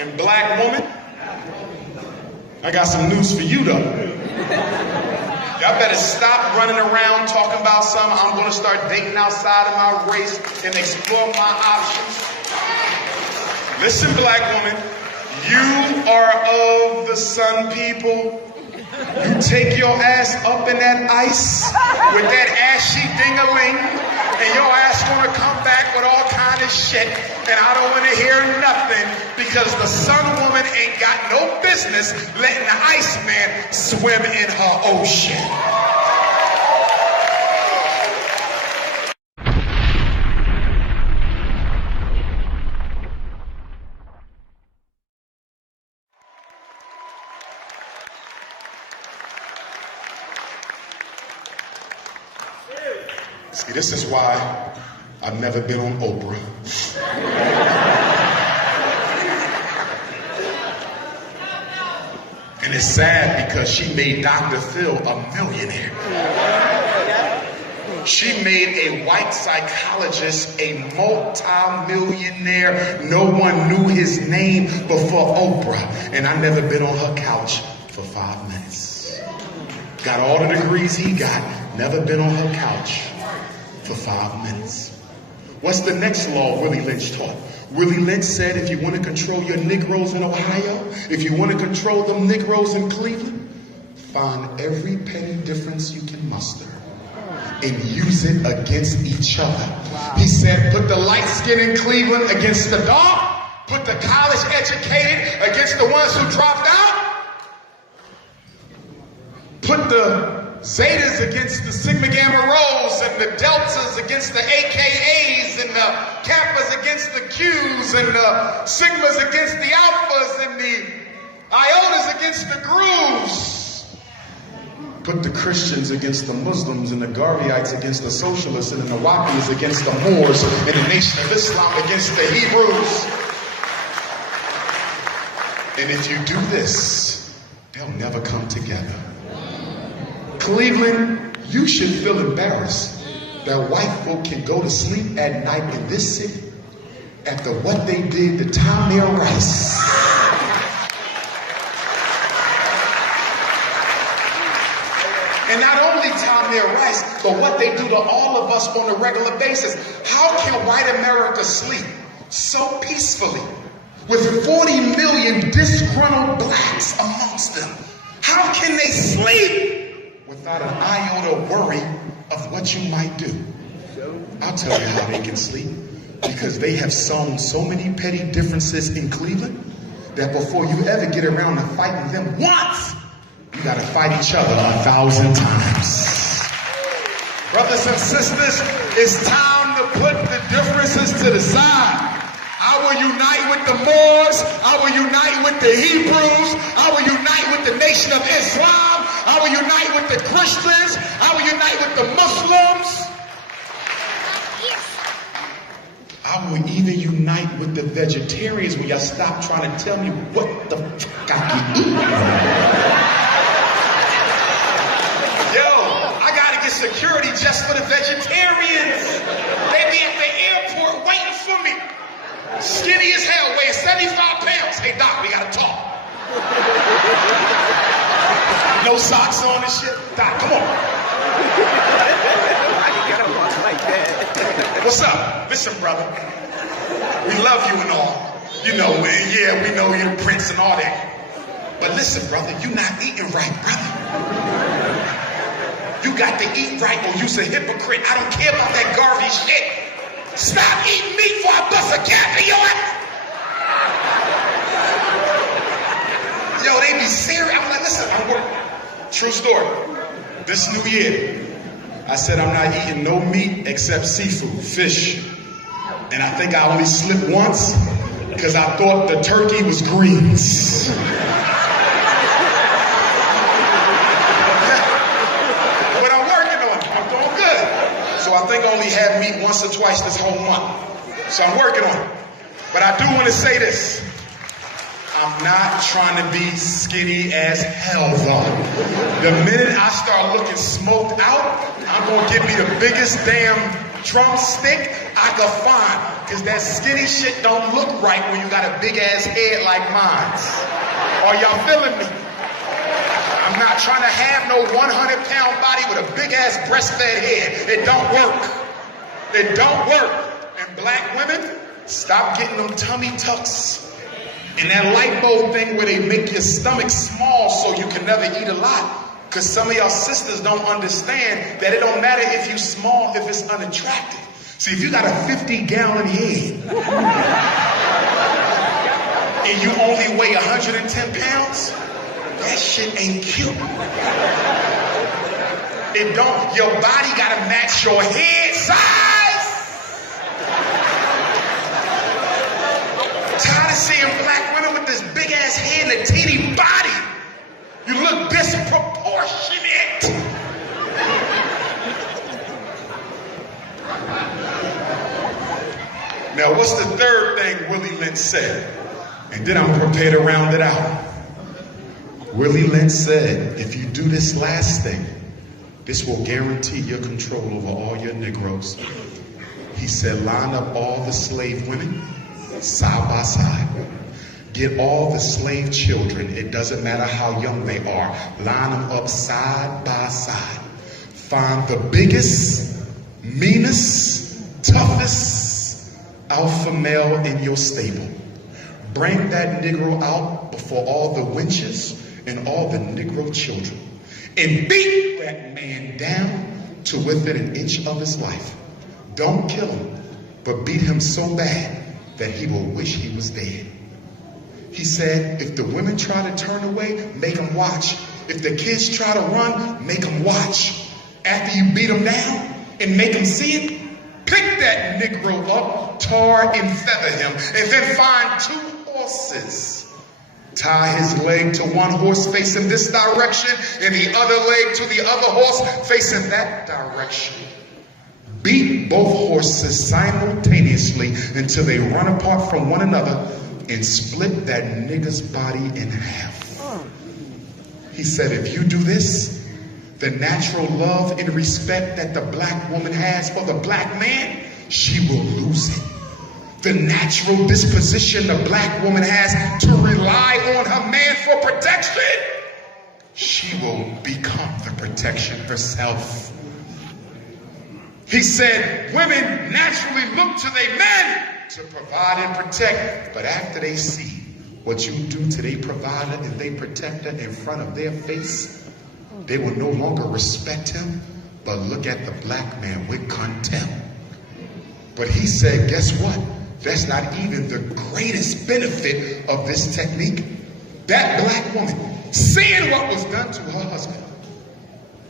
And black woman, I got some news for you though. Y'all better stop running around talking about something. I'm going to start dating outside of my race and explore my options. Listen, black woman, you are of the sun people. You take your ass up in that ice with that ashy ding-a-ling, and your ass gonna come back with all kind of shit, and I don't want to hear nothing because the sun woman ain't got no business letting the Iceman swim in her ocean. See, this is why I've never been on Oprah. And it's sad because she made Dr. Phil a millionaire. She made a white psychologist a multi-millionaire. No one knew his name before Oprah. And I've never been on her couch for 5 minutes. Got all the degrees he got, never been on her couch for 5 minutes. What's the next law Willie Lynch taught? Willie Lynch said if you want to control your Negroes in Ohio, if you want to control them Negroes in Cleveland, find every petty difference you can muster and use it against each other. Wow. He said put the light skin in Cleveland against the dark, put the college educated against the ones who dropped out, put the Zetas against the Sigma Gamma Rhos, and the Deltas against the AKAs, and the Kappas against the Qs, and the Sigmas against the Alphas, and the Iotas against the Grooves. Put the Christians against the Muslims, and the Garveyites against the Socialists, and the Nawapi's against the Moors, and the Nation of Islam against the Hebrews. And if you do this, they'll never come together. Cleveland, you should feel embarrassed that white folk can go to sleep at night in this city after what they did to Tamir Rice. And not only Tamir Rice, but what they do to all of us on a regular basis. How can white America sleep so peacefully with 40 million disgruntled blacks amongst them? How can they sleep without an iota worry of what you might do? I'll tell you how they can sleep. Because they have sown so many petty differences in Cleveland that before you ever get around to fighting them once, you gotta fight each other 1,000 times. Brothers and sisters, it's time to put the differences to the side. I will unite with the Moors. I will unite with the Hebrews. I will unite with the Nation of Islam. I will unite with the Christians. I will unite with the Muslims. I will even unite with the vegetarians when y'all stop trying to tell me what the fuck I can eat. Yo, I gotta get security just for the vegetarians. They be at the airport waiting for me. Skinny as hell, weighing 75 pounds. Hey, Doc, we gotta talk. No socks on and shit. Doc, come on. What's up? Listen, brother. We love you and all. You know, man. Yeah, we know you're the prince and all that. But listen, brother, you're not eating right, brother. You got to eat right or you're a hypocrite. I don't care about that garbage shit. Stop eating meat before I bust a cap in your ass. Yo, they be serious. I'm like, listen, I'm working. True story. This New Year, I said I'm not eating no meat except seafood, fish. And I think I only slipped once because I thought the turkey was greens. But I'm working on it. I'm doing good. So I think I only had meat once or twice this whole month. So I'm working on it. But I do want to say this. I'm not trying to be skinny as hell, though. The minute I start looking smoked out, I'm going to give me the biggest damn drumstick, I could find. Because that skinny shit don't look right when you got a big ass head like mine. Are y'all feeling me? I'm not trying to have no 100-pound body with a big ass breastfed head. It don't work. It don't work. And black women, stop getting them tummy tucks and that lipo thing where they make your stomach small so you can never eat a lot. Because some of y'all sisters don't understand that it don't matter if you small, if it's unattractive. See, if you got a 50-gallon head and you only weigh 110 pounds, that shit ain't cute. It don't, your body gotta match your head size. Tired of seeing black women with this big ass head and a teeny body. You look disproportionate. Now, what's the third thing Willie Lynch said? And then I'm prepared to round it out. Willie Lynch said, if you do this last thing, this will guarantee your control over all your Negroes. He said, line up all the slave women side by side. Get all the slave children, it doesn't matter how young they are, line them up side by side. Find the biggest, meanest, toughest alpha male in your stable. Bring that Negro out before all the wenches and all the Negro children and beat that man down to within an inch of his life. Don't kill him, but beat him so bad that he will wish he was dead. He said, if the women try to turn away, make them watch. If the kids try to run, make them watch. After you beat them down and make them see it, pick that Negro up, tar and feather him, and then find 2 horses. Tie his leg to one horse facing this direction and the other leg to the other horse facing that direction. Beat both horses simultaneously until they run apart from one another and split that nigger's body in half. He said, if you do this, the natural love and respect that the black woman has for the black man, she will lose it. The natural disposition the black woman has to rely on her man for protection, she will become the protection herself. He said, women naturally look to their men to provide and protect, but after they see what you do to their provider and their protector in front of their face, they will no longer respect him, but look at the black man with contempt. But he said, guess what? That's not even the greatest benefit of this technique. That black woman, seeing what was done to her husband,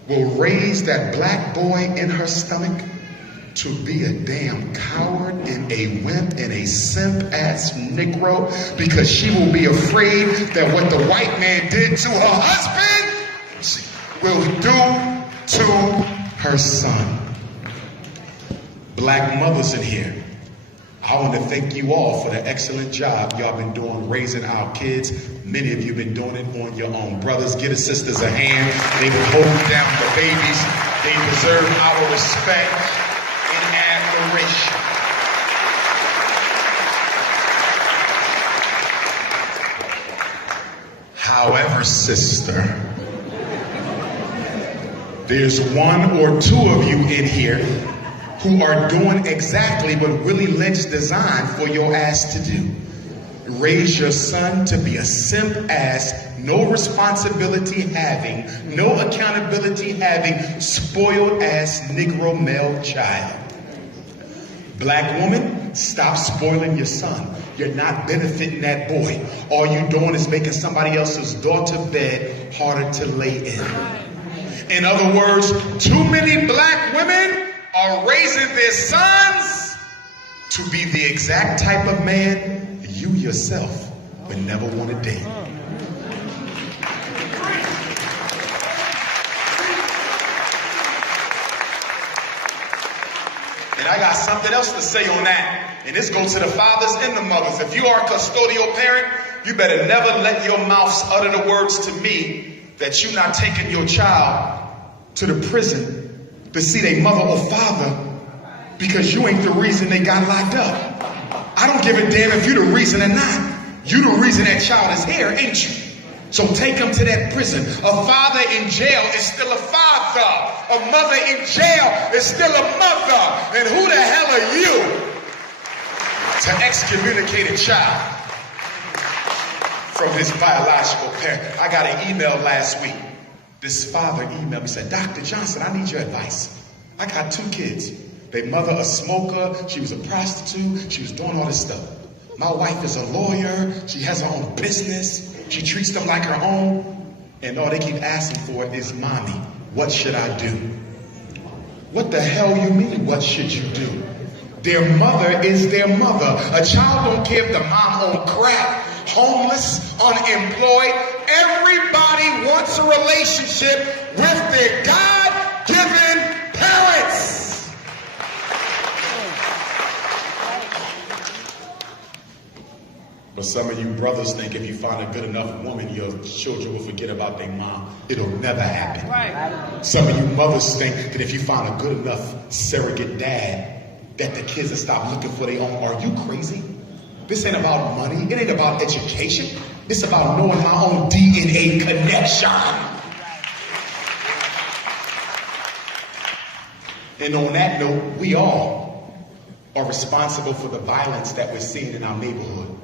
will raise that black boy in her stomach to be a damn coward and a wimp and a simp-ass Negro, because she will be afraid that what the white man did to her husband, she will do to her son. Black mothers in here, I want to thank you all for the excellent job y'all been doing raising our kids. Many of you been doing it on your own. Brothers, give the sisters a hand. They've been holding down the babies. They deserve our respect and admiration. However, sister, there's 1 or 2 of you in here who are doing exactly what Willie Lynch designed for your ass to do. Raise your son to be a simp ass, no responsibility having, no accountability having, spoiled ass Negro male child. Black woman, stop spoiling your son. You're not benefiting that boy. All you're doing is making somebody else's daughter bed harder to lay in. In other words, too many black women are raising their sons to be the exact type of man you yourself would never want to date. And I got something else to say on that. And this goes to the fathers and the mothers. If you are a custodial parent, you better never let your mouths utter the words to me that you're not taking your child to the prison to see their mother or father because you ain't the reason they got locked up. I don't give a damn if you're the reason or not. You the reason that child is here, ain't you? So take them to that prison. A father in jail is still a father. A mother in jail is still a mother. And who the hell are you to excommunicate a child from his biological parent? I got an email last week. This father emailed me, said, Dr. Johnson, I need your advice. I got 2 kids. Their mother a smoker. She was a prostitute. She was doing all this stuff. My wife is a lawyer. She has her own business. She treats them like her own. And all they keep asking for is, Mommy, what should I do? What the hell you mean, what should you do? Their mother is their mother. A child don't care if the mom on crack, homeless, unemployed. Everybody wants a relationship with their God-given parents. But some of you brothers think if you find a good enough woman, your children will forget about their mom. It'll never happen. Right. Some of you mothers think that if you find a good enough surrogate dad, that the kids will stop looking for their own. Are you crazy? This ain't about money. It ain't about education. It's about knowing my own DNA connection. And on that note, we all are responsible for the violence that we're seeing in our neighborhood.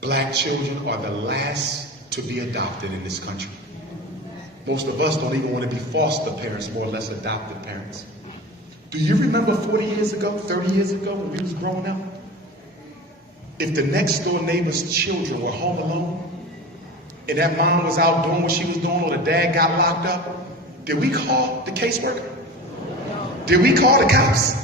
Black children are the last to be adopted in this country. Most of us don't even want to be foster parents, more or less adopted parents. Do you remember 40 years ago, 30 years ago when we was growing up? If the next door neighbor's children were home alone and that mom was out doing what she was doing or the dad got locked up, did we call the caseworker? Did we call the cops?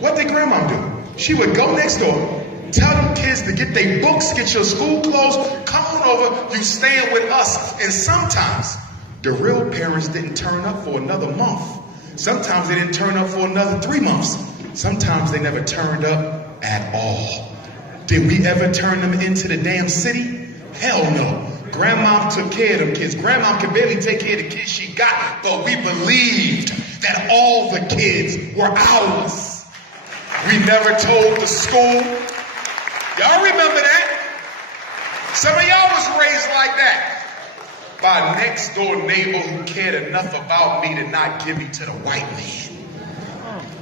What did grandma do? She would go next door, tell them kids to get their books, get your school clothes, come on over, you staying with us. And sometimes the real parents didn't turn up for another month. Sometimes they didn't turn up for another 3 months. Sometimes they never turned up at all. Did we ever turn them into the damn city? Hell no. Grandma took care of them kids. Grandma could barely take care of the kids she got, but we believed that all the kids were ours. We never told the school. Y'all remember that? Some of y'all was raised like that. By a next door neighbor who cared enough about me to not give me to the white man.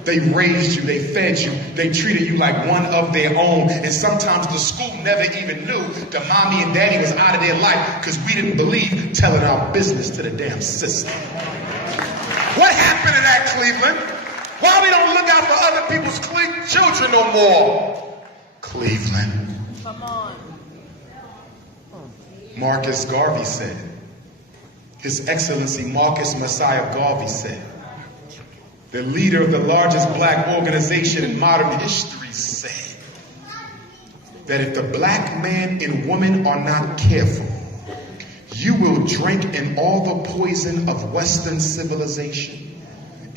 They raised you, they fed you, they treated you like one of their own. And sometimes the school never even knew that mommy and daddy was out of their life because we didn't believe telling our business to the damn system. What happened to that, Cleveland? Why we don't look out for other people's children no more? Cleveland. Come on. Marcus Garvey said, His Excellency Marcus Messiah Garvey said, the leader of the largest black organization in modern history, said that if the black man and woman are not careful, you will drink in all the poison of Western civilization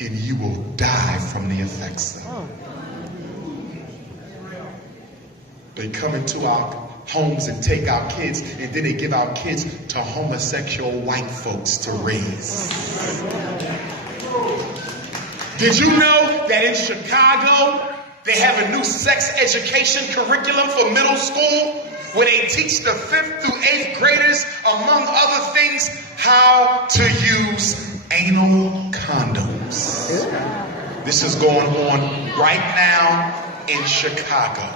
and you will die from the effects of it. They come into our homes and take our kids, and then they give our kids to homosexual white folks to raise. Did you know that in Chicago, they have a new sex education curriculum for middle school where they teach the 5th through 8th graders, among other things, how to use anal condoms. This is going on right now in Chicago.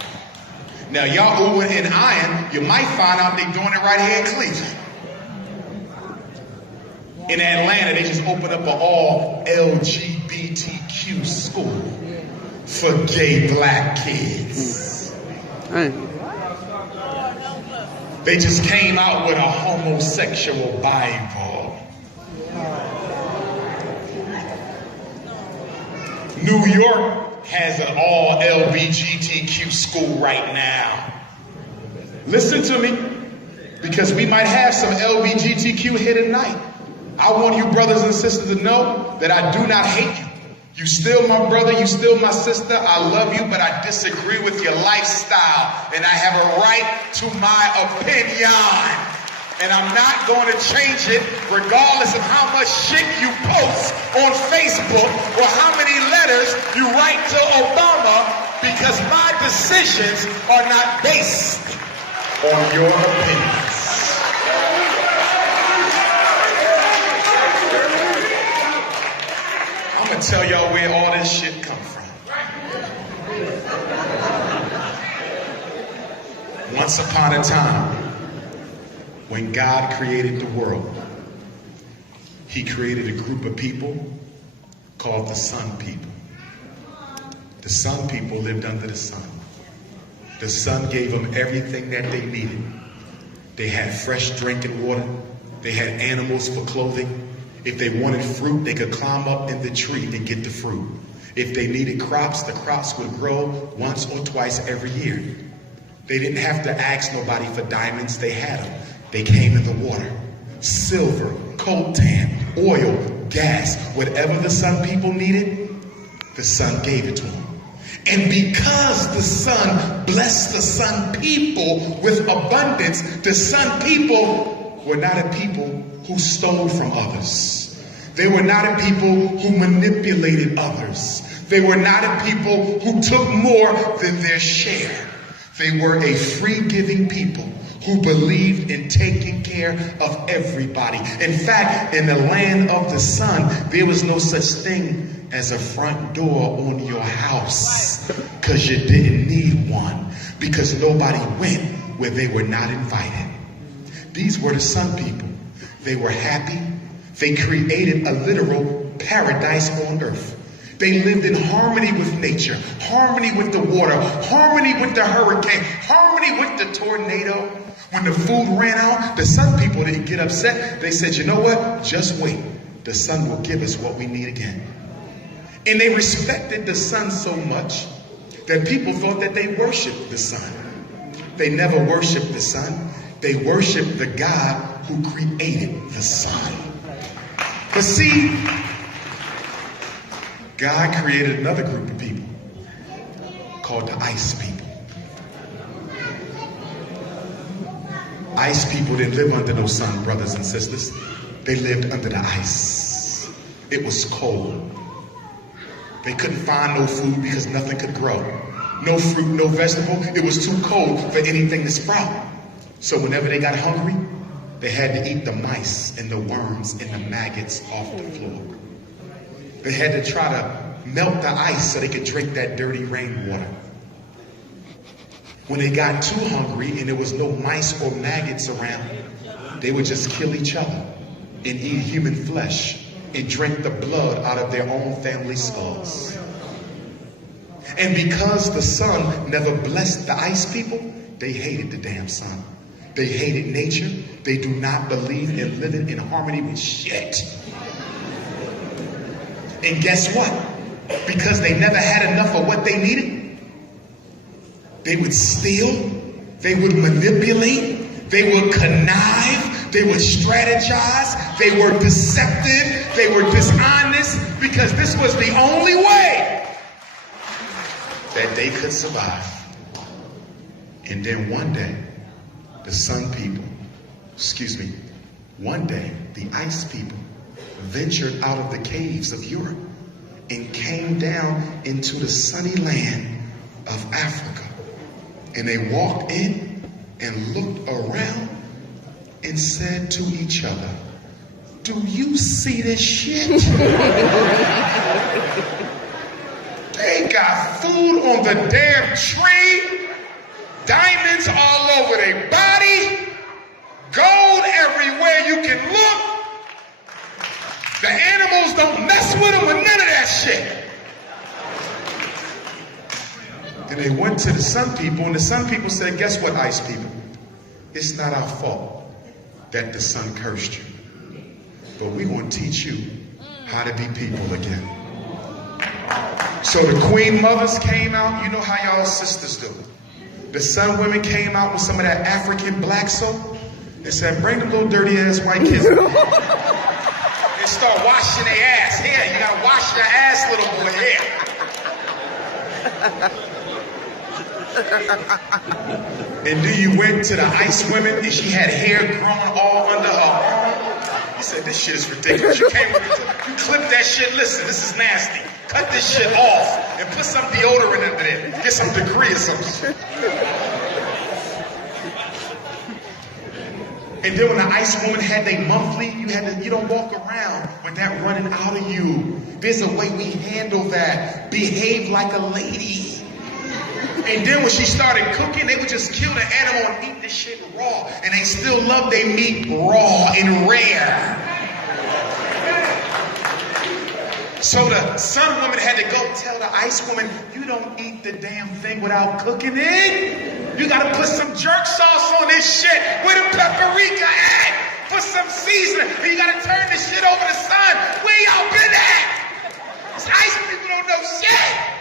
Now, y'all oohing and eyeing, you might find out they're doing it right here in Cleveland. In Atlanta, they just opened up an all LGBTQ school for gay black kids. They just came out with a homosexual Bible. New York has an all LGBTQ school right now. Listen to me, because we might have some LGBTQ here tonight. I want you brothers and sisters to know that I do not hate you. You still my brother, you still my sister. I love you, but I disagree with your lifestyle. And I have a right to my opinion. And I'm not going to change it regardless of how much shit you post on Facebook or how many letters you write to Obama, because my decisions are not based on your opinions. I'm going to tell y'all where all this shit comes from. Once upon a time, when God created the world, he created a group of people called the Sun People. The Sun People lived under the sun. The sun gave them everything that they needed. They had fresh drinking water. They had animals for clothing. If they wanted fruit, they could climb up in the tree and get the fruit. If they needed crops, the crops would grow once or twice every year. They didn't have to ask nobody for diamonds. They had them. They came in the water. Silver, coltan, oil, gas, whatever the Sun People needed, the sun gave it to them. And because the sun blessed the Sun People with abundance, the Sun People were not a people who stole from others. They were not a people who manipulated others. They were not a people who took more than their share. They were a free-giving people who believed in taking care of everybody. In fact, in the land of the sun, there was no such thing as a front door on your house, because you didn't need one, because nobody went where they were not invited. These were the Sun People. They were happy. They created a literal paradise on earth. They lived in harmony with nature, harmony with the water, harmony with the hurricane, harmony with the tornado. When the food ran out, the Sun People didn't get upset. They said, you know what? Just wait. The sun will give us what we need again. And they respected the sun so much that people thought that they worshiped the sun. They never worshiped the sun. They worshiped the God who created the sun. But see, God created another group of people called the Ice People. Ice people didn't live under no sun, brothers and sisters. They lived under the ice. It was cold. They couldn't find no food because nothing could grow. No fruit, no vegetable. It was too cold for anything to sprout. So whenever they got hungry, they had to eat the mice and the worms and the maggots off the floor. They had to try to melt the ice so they could drink that dirty rainwater. When they got too hungry and there was no mice or maggots around, they would just kill each other and eat human flesh and drink the blood out of their own family skulls. And because the sun never blessed the ice people, they hated the damn sun. They hated nature. They do not believe in living in harmony with shit. And guess what? Because they never had enough of what they needed, they would steal, they would manipulate, they would connive, they would strategize, they were deceptive, they were dishonest, because this was the only way that they could survive. And then one day, the Sun People, one day, the Ice People ventured out of the caves of Europe and came down into the sunny land of Africa. And they walked in and looked around and said to each other, do you see this shit? They got food on the damn tree, diamonds all over their body, gold everywhere you can look. The animals don't mess with them or none of that shit. And they went to the Sun People, and the Sun People said, guess what, Ice People? It's not our fault that the sun cursed you. But we're going to teach you how to be people again. So the Queen Mothers came out. You know how y'all sisters do. The Sun Women came out with some of that African black soap. They said, bring them little dirty ass white kids. They start washing their ass. Here, you got to wash your ass, little boy. Here. And then you went to the ice women and she had hair growing all under her arm. You said, this shit is ridiculous. You came with you clip that shit. Listen, this is nasty. Cut this shit off and put some deodorant under there. Get some degree or something. And then when the ice woman had their monthly, you don't walk around with that running out of you. There's a way we handle that. Behave like a lady. And then when she started cooking, they would just kill the animal and eat the shit raw. And they still love their meat raw and rare. So the sun woman had to go tell the ice woman, you don't eat the damn thing without cooking it. You gotta put some jerk sauce on this shit with a paprika at. Put some seasoning. And you gotta turn this shit over to sun. Where y'all been at? These ice people don't know shit.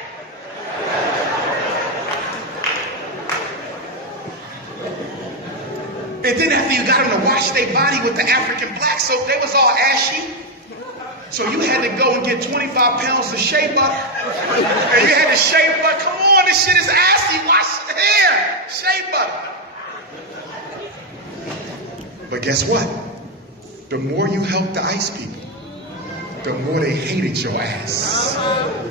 And then after you got them to wash their body with the African black soap, they was all ashy. So you had to go and get 25 pounds of shea butter. And you had to shea butter. Come on, this shit is assy. Wash the hair. Shea butter. But guess what? The more you helped the ice people, the more they hated your ass.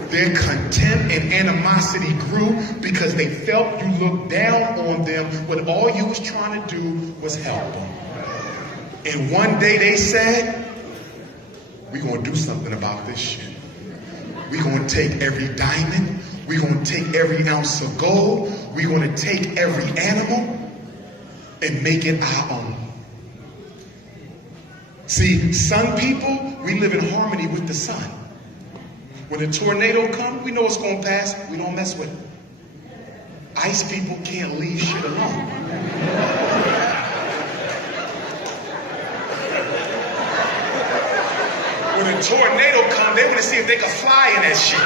Their contempt and animosity grew because they felt you looked down on them when all you was trying to do was help them. And one day they said, we're going to do something about this shit. We're going to take every diamond. We're going to take every ounce of gold. We're going to take every animal and make it our own. See, sun people, we live in harmony with the sun. When a tornado comes, we know it's going to pass. We don't mess with it. Ice people can't leave shit alone. When a tornado comes, they want to see if they can fly in that shit.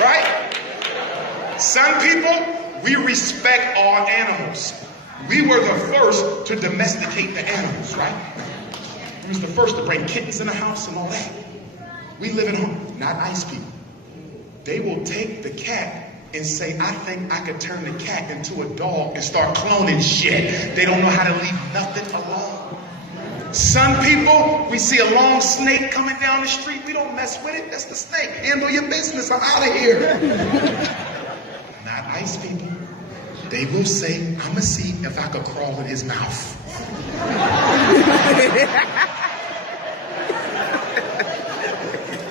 Right? Sun people, we respect our animals. We were the first to domesticate the animals, right? We was the first to bring kittens in the house and all that. We live in home, not ice people. They will take the cat and say, I think I could turn the cat into a dog and start cloning shit. They don't know how to leave nothing alone. Sun people, we see a long snake coming down the street. We don't mess with it. That's the snake. Handle your business. I'm out of here. Not ice people. They will say, I'm going to see if I could crawl in his mouth.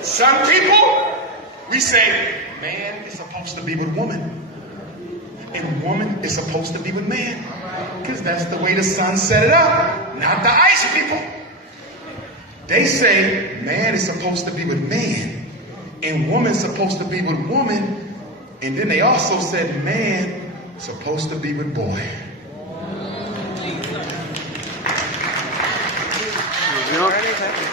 Some people, we say, man is supposed to be with woman. And woman is supposed to be with man. Because that's the way the sun set it up. Not the ice people. They say, man is supposed to be with man. And woman's supposed to be with woman. And then they also said, man supposed to be with boy.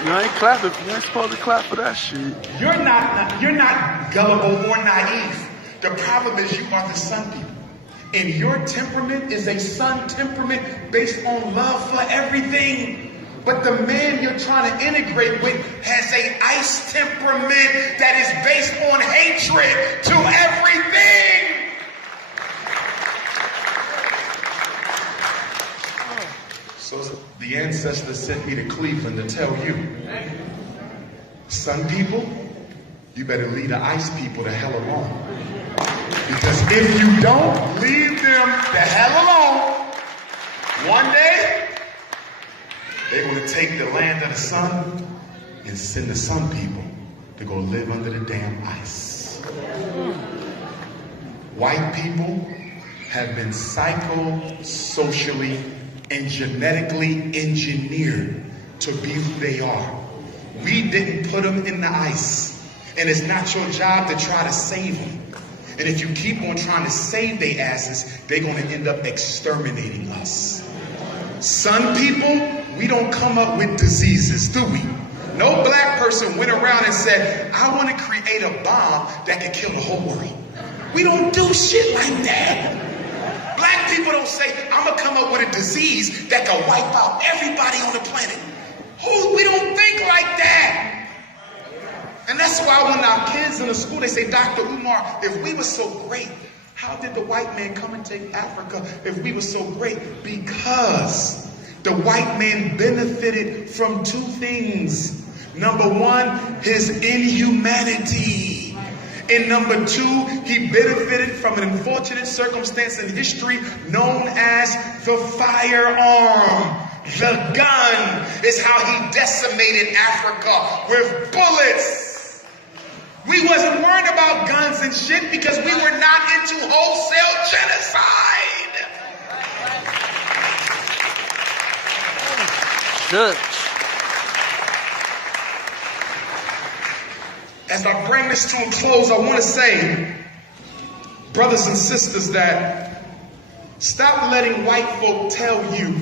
You ain't clapping. You ain't supposed to clap for that shit. You're not gullible or naive. The problem is you are the sun people. And your temperament is a sun temperament based on love for everything. But the man you're trying to integrate with has a ice temperament that is based on hatred to everything. So the ancestors sent me to Cleveland to tell you, sun people, you better leave the ice people the hell alone. Because if you don't leave them the hell alone, one day, they're going to take the land of the sun and send the sun people to go live under the damn ice. White people have been psychosocially and genetically engineered to be who they are. We didn't put them in the ice. And it's not your job to try to save them. And if you keep on trying to save their asses, they're going to end up exterminating us. Sun people, we don't come up with diseases, do we? No black person went around and said, I want to create a bomb that can kill the whole world. We don't do shit like that. Black people don't say, I'm going to come up with a disease that can wipe out everybody on the planet. We don't think like that. And that's why when our kids in the school, they say, Dr. Umar, if we were so great, how did the white man come and take Africa if we were so great? Because the white man benefited from two things. Number one, his inhumanity. And number two, he benefited from an unfortunate circumstance in history known as the firearm. The gun is how he decimated Africa with bullets. We wasn't worried about guns and shit because we were not into wholesale genocide. Church. As I bring this to a close, I want to say, brothers and sisters, that stop letting white folk tell you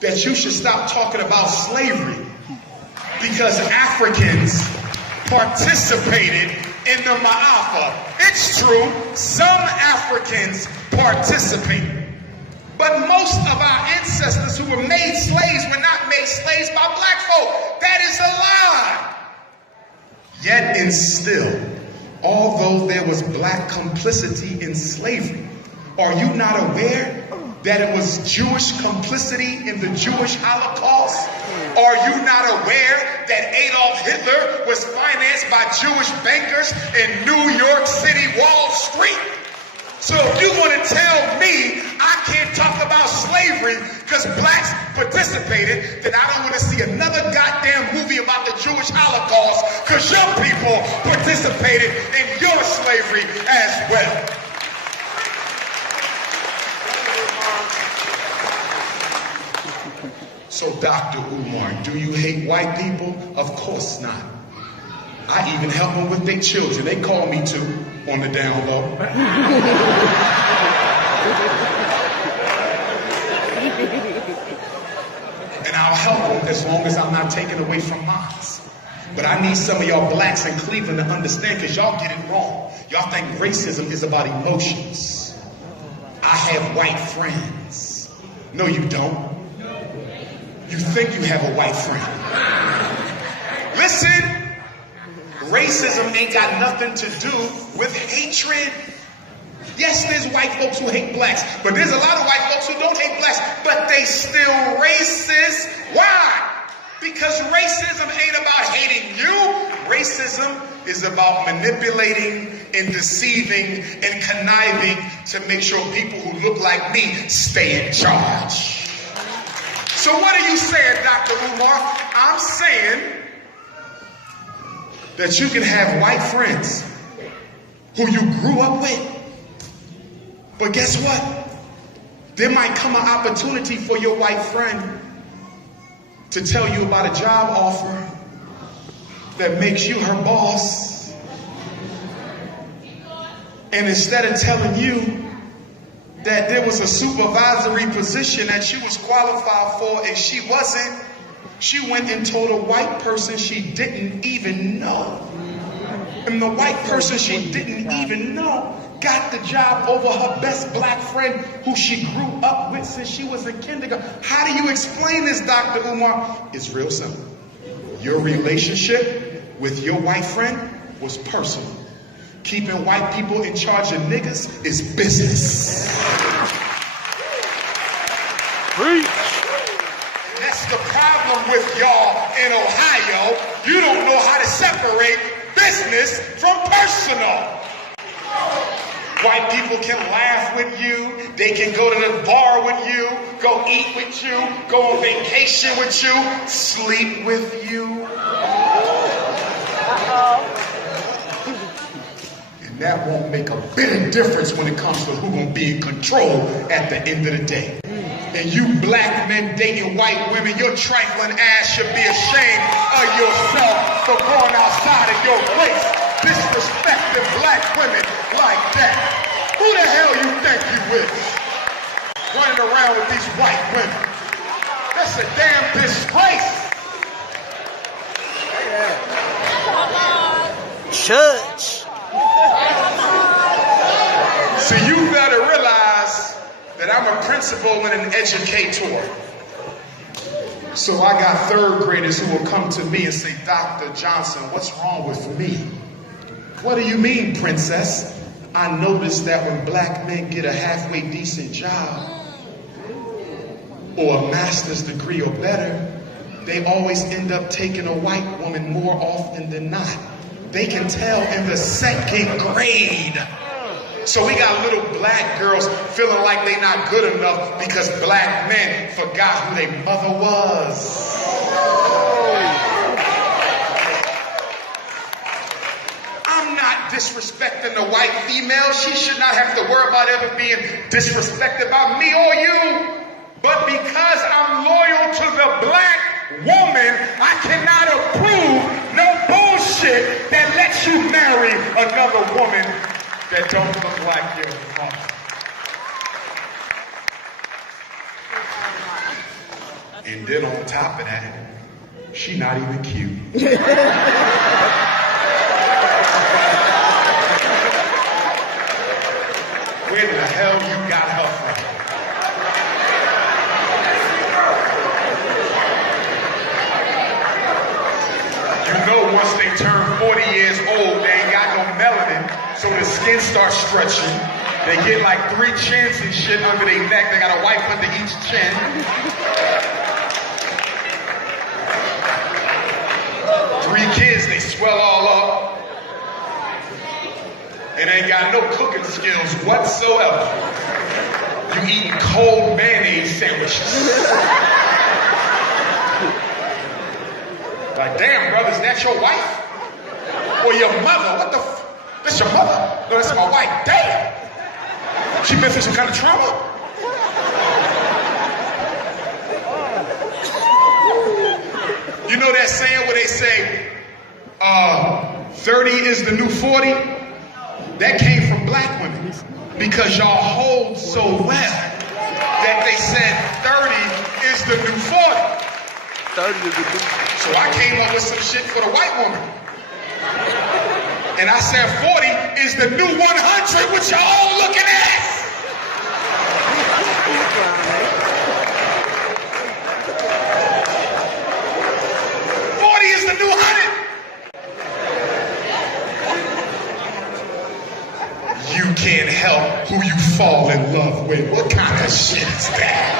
that you should stop talking about slavery because Africans participated in the Ma'afa. It's true, some Africans participated, but most of our ancestors who were made slaves were not made slaves by black folk. That is a lie. Yet and still, although there was black complicity in slavery, are you not aware that it was Jewish complicity in the Jewish Holocaust? Are you not aware that Adolf Hitler was financed by Jewish bankers in New York City, Wall Street? So if you're going to tell me I can't talk about slavery because blacks participated, then I don't want to see another goddamn movie about the Jewish Holocaust because your people participated in your slavery as well. So Dr. Umar, do you hate white people? Of course not. I even help them with their children. They call me too, on the down low. And I'll help them as long as I'm not taking away from mine. But I need some of y'all blacks in Cleveland to understand, because y'all get it wrong. Y'all think racism is about emotions. I have white friends. No, you don't. You think you have a white friend. Listen. Racism ain't got nothing to do with hatred. Yes, there's white folks who hate blacks, but there's a lot of white folks who don't hate blacks, but they still racist. Why? Because racism ain't about hating you. Racism is about manipulating and deceiving and conniving to make sure people who look like me stay in charge. So what are you saying, Dr. Umar? I'm saying that you can have white friends who you grew up with. But guess what? There might come an opportunity for your white friend to tell you about a job offer that makes you her boss. And instead of telling you that there was a supervisory position that she was qualified for and she wasn't, she went and told a white person she didn't even know. And the white person she didn't even know got the job over her best black friend who she grew up with since she was in kindergarten. How do you explain this, Dr. Umar? It's real simple. Your relationship with your white friend was personal. Keeping white people in charge of niggas is business. Preach. That's the problem with y'all in Ohio. You don't know how to separate business from personal. White people can laugh with you. They can go to the bar with you, go eat with you, go on vacation with you, sleep with you. And that won't make a bit of difference when it comes to who's going to be in control at the end of the day. And you black men dating white women, your trifling ass should be ashamed of yourself for going outside of your place, disrespecting black women like that. Who the hell you think you is? Running around with these white women. That's a damn disgrace. Church. So you better realize that I'm a principal and an educator. So I got third graders who will come to me and say, Dr. Johnson, what's wrong with me? What do you mean, princess? I noticed that when black men get a halfway decent job or a master's degree or better, they always end up taking a white woman more often than not. They can tell in the second grade. So we got little black girls feeling like they're not good enough because black men forgot who their mother was. I'm not disrespecting the white female. She should not have to worry about ever being disrespected by me or you. But because I'm loyal to the black woman, I cannot approve no bullshit that lets you marry another woman that don't look like your mother. And then on top of that, she not even cute. Where the hell you got her from? You know once they turn 40 years old, they ain't got no melanin, so the skin starts stretching. They get like 3 chins and shit under their neck. They got a wipe under each chin. 3 kids, they swell all up. And ain't got no cooking skills whatsoever. You eating cold mayonnaise sandwiches. Like, damn, brother, is that your wife? Or your mother? What the f? That's your mother? No, that's my wife. Damn! She been through some kind of trauma? You know that saying where they say, 30 is the new 40? That came from black women. Because y'all hold so well that they said 30 is the new 40. 30 is the new. So I came up with some shit for the white woman. And I said 40 is the new 100, which y'all all looking at. 40 is the new 100. You can't help who you fall in love with. What kind of shit is that?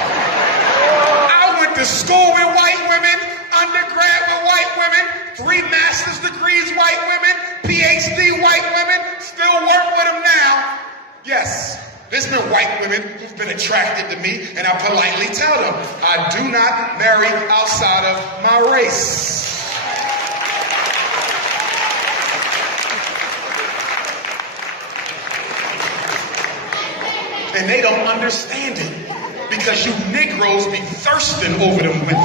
I went to school with white women, undergrad with white women, 3 master's degrees white women, PhD white women, still work with them now. Yes, there's been white women who've been attracted to me, and I politely tell them, I do not marry outside of my race. And they don't understand it because you Negroes be thirsting over them women.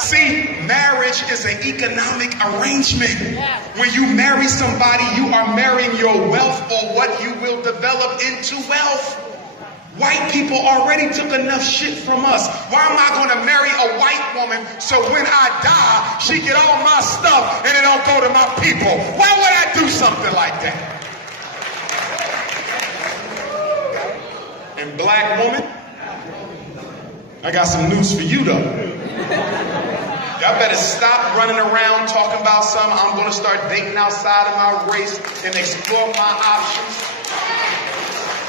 See, marriage is an economic arrangement. When you marry somebody, you are marrying your wealth or what you will develop into wealth. White people already took enough shit from us. Why am I going to marry a white woman so when I die, she get all my stuff and it don't go to my people? Why would I do something like that? And black woman, I got some news for you though. Y'all better stop running around talking about something. I'm going to start dating outside of my race and explore my options.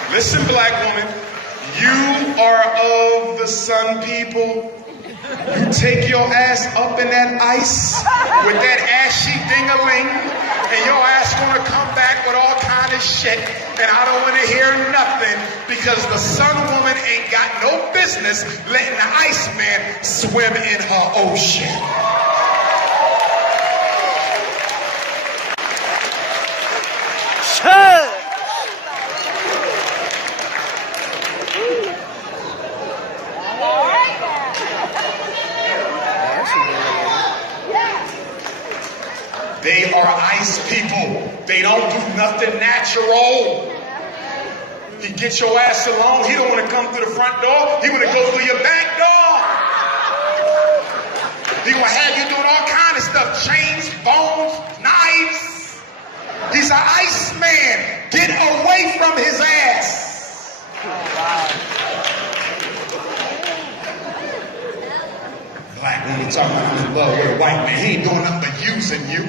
Listen, black woman. You are of the sun people. You take your ass up in that ice with that ashy ding-a-ling, and your ass gonna come back with all kind of shit, and I don't want to hear nothing because the sun woman ain't got no business letting the ice man swim in her ocean. Shut. They are ice people. They don't do nothing natural. You get your ass alone. He don't want to come through the front door. He want to go through your back door. He want to have you doing all kind of stuff. Chains, bones, knives. He's an ice man. Get away from his ass. When we talk about who's in love with a white man, he ain't doing nothing but using you.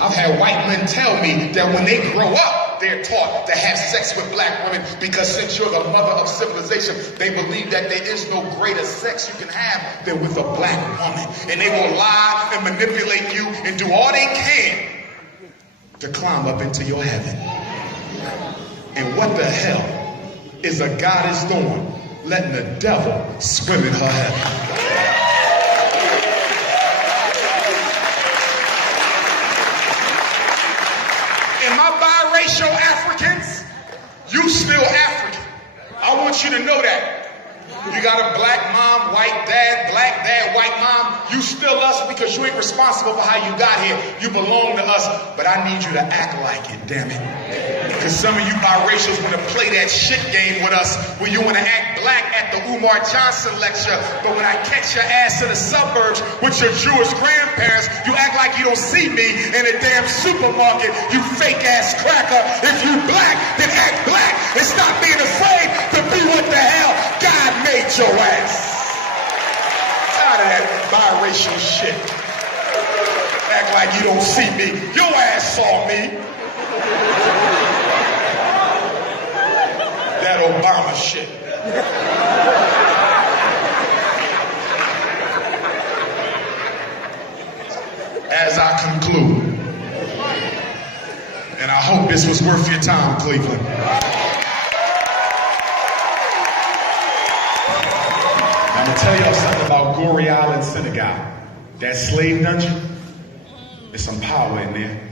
I've had white men tell me that when they grow up, they're taught to have sex with black women because since you're the mother of civilization, they believe that there is no greater sex you can have than with a black woman. And they will lie and manipulate you and do all they can to climb up into your heaven. And what the hell is a goddess doing letting the devil swim in her heaven? And my biracial Africans, you still African. I want you to know that. You got a black mom, white dad, black dad, white mom. You still us because you ain't responsible for how you got here. You belong to us, but I need you to act like it, damn it. Because some of you biracials want to play that shit game with us where you want to act black at the Umar Johnson lecture, but when I catch your ass in the suburbs with your Jewish grandparents, you act like you don't see me in a damn supermarket, you fake ass cracker. If you black, then act black and stop being afraid to be what the hell God made your ass. Tired of that biracial shit. Act like you don't see me. Your ass saw me. That Obama shit. As I conclude, and I hope this was worth your time, Cleveland. I'm gonna tell y'all something about Goree Island, Senegal. That slave dungeon, there's some power in there.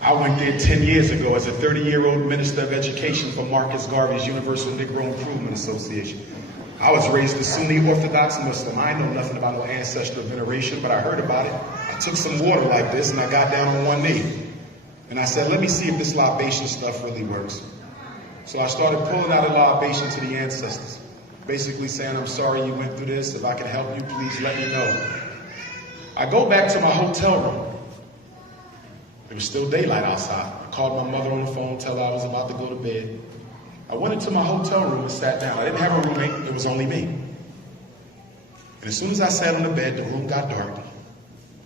I went there 10 years ago as a 30-year-old minister of education for Marcus Garvey's Universal Negro Improvement Association. I was raised a Sunni Orthodox Muslim. I know nothing about no ancestral veneration, but I heard about it. I took some water like this and I got down on one knee. And I said, let me see if this libation stuff really works. So I started pulling out a libation to the ancestors, basically saying, I'm sorry you went through this. If I can help you, please let me know. I go back to my hotel room. It was still daylight outside. I called my mother on the phone, tell her I was about to go to bed. I went into my hotel room and sat down. I didn't have a roommate, it was only me. And as soon as I sat on the bed, the room got dark.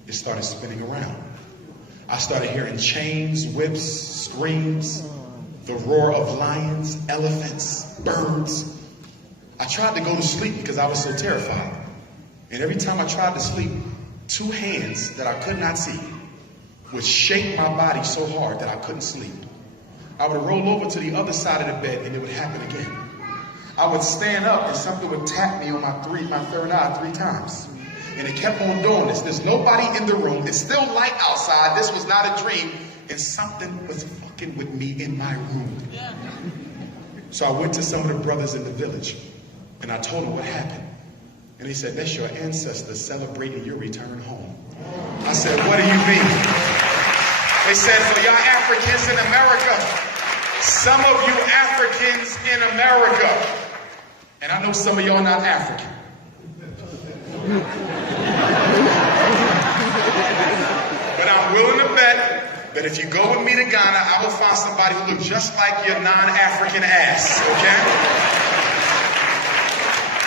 It started spinning around. I started hearing chains, whips, screams, the roar of lions, elephants, birds. I tried to go to sleep because I was so terrified. And every time I tried to sleep, two hands that I could not see would shake my body so hard that I couldn't sleep. I would roll over to the other side of the bed and it would happen again. I would stand up and something would tap me on my third eye 3 times. And it kept on doing this. There's nobody in the room. It's still light outside. This was not a dream. And something was fucking with me in my room. So I went to some of the brothers in the village and I told them what happened. And they said, that's your ancestors celebrating your return home. I said, what do you mean? They said, for y'all Africans in America, some of you Africans in America, and I know some of y'all not African. But I'm willing to bet that if you go with me to Ghana, I will find somebody who looks just like your non-African ass, okay?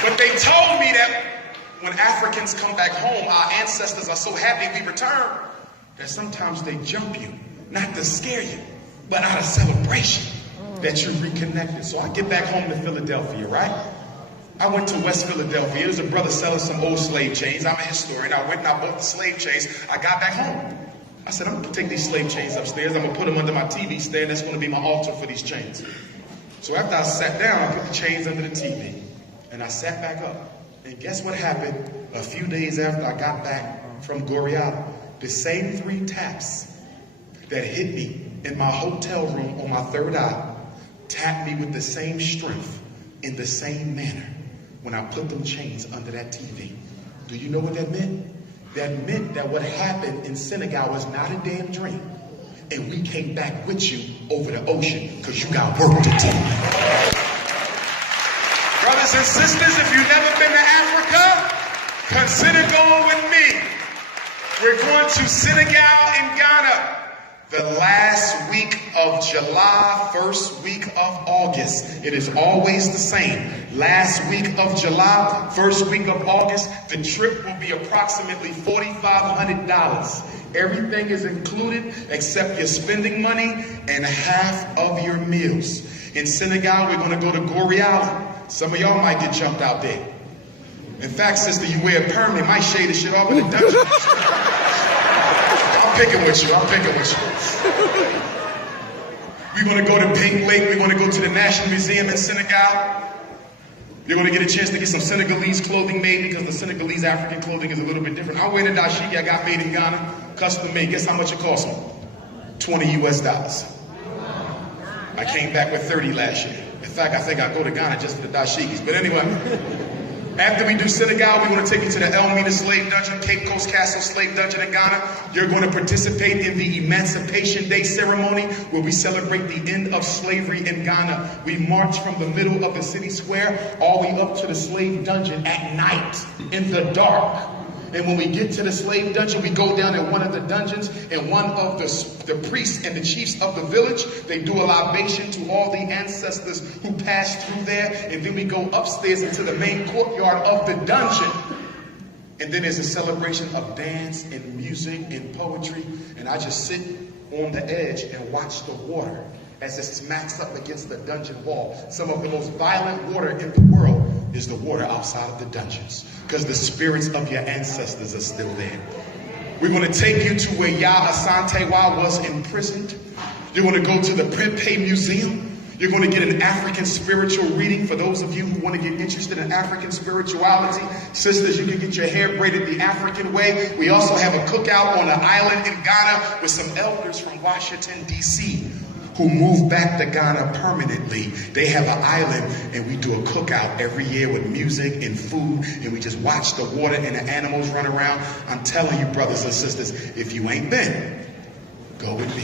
But they told me that when Africans come back home, our ancestors are so happy we return that sometimes they jump you, not to scare you, but out of celebration that you reconnected. So I get back home to Philadelphia, right? I went to West Philadelphia. There was a brother selling some old slave chains. I'm a historian. I went and I bought the slave chains. I got back home. I said, I'm going to take these slave chains upstairs. I'm going to put them under my TV stand. That's going to be my altar for these chains. So after I sat down, I put the chains under the TV. And I sat back up. And guess what happened a few days after I got back from Goree Island? The same 3 taps that hit me in my hotel room on my third eye tapped me with the same strength in the same manner when I put them chains under that TV. Do you know what that meant? That meant that what happened in Senegal was not a damn dream. And we came back with you over the ocean because you got work to do. Brothers and sisters, if you've never been to Africa, consider going with me. We're going to Senegal and Ghana. The last week of July, first week of August. It is always the same. Last week of July, first week of August. The trip will be approximately $4,500. Everything is included except your spending money and half of your meals. In Senegal, we're going to go to Gorée Island. Some of y'all might get jumped out there. In fact, sister, you wear a perm, they might shade the shit off in the dungeon. I'm picking with you. We're going to go to Pink Lake. We're going to go to the National Museum in Senegal. You're going to get a chance to get some Senegalese clothing made because the Senegalese African clothing is a little bit different. I'm wearing a dashiki I got made in Ghana, custom made. Guess how much it cost me? $20 US. I came back with 30 last year. In fact, I think I'll go to Ghana just for the dashikis. But anyway, after we do Senegal, we're going to take you to the Elmina Slave Dungeon, Cape Coast Castle Slave Dungeon in Ghana. You're going to participate in the Emancipation Day ceremony where we celebrate the end of slavery in Ghana. We march from the middle of the city square all the way up to the slave dungeon at night in the dark. And when we get to the slave dungeon, we go down in one of the dungeons, and one of the priests and the chiefs of the village, they do a libation to all the ancestors who passed through there. And then we go upstairs into the main courtyard of the dungeon. And then there's a celebration of dance and music and poetry. And I just sit on the edge and watch the water as it smacks up against the dungeon wall. Some of the most violent water in the world is the water outside of the dungeons, because the spirits of your ancestors are still there. We're going to take you to where Yah Asante Wa was imprisoned. You're going to go to the Prempeh Museum. You're going to get an African spiritual reading for those of you who want to get interested in African spirituality. Sisters, you can get your hair braided the African way. We also have a cookout on an island in Ghana with some elders from Washington, D.C., who moved back to Ghana permanently. They have an island, and we do a cookout every year with music and food, and we just watch the water and the animals run around. I'm telling you, brothers and sisters, if you ain't been, go with me.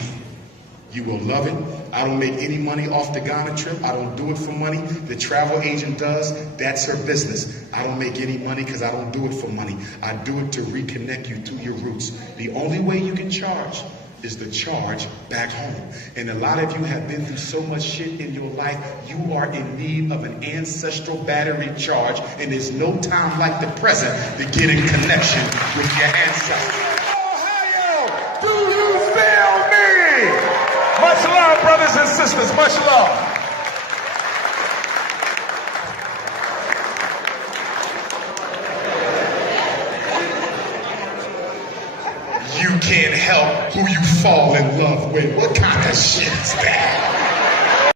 You will love it. I don't make any money off the Ghana trip. I don't do it for money. The travel agent does. That's her business. I don't make any money because I don't do it for money. I do it to reconnect you to your roots. The only way you can charge is the charge back home. And a lot of you have been through so much shit in your life, you are in need of an ancestral battery charge, and there's no time like the present to get in connection with your ancestors. Ohio, do you feel me? Much love, brothers and sisters, much love. You can't help who you fall in love with. What kind of shit is that?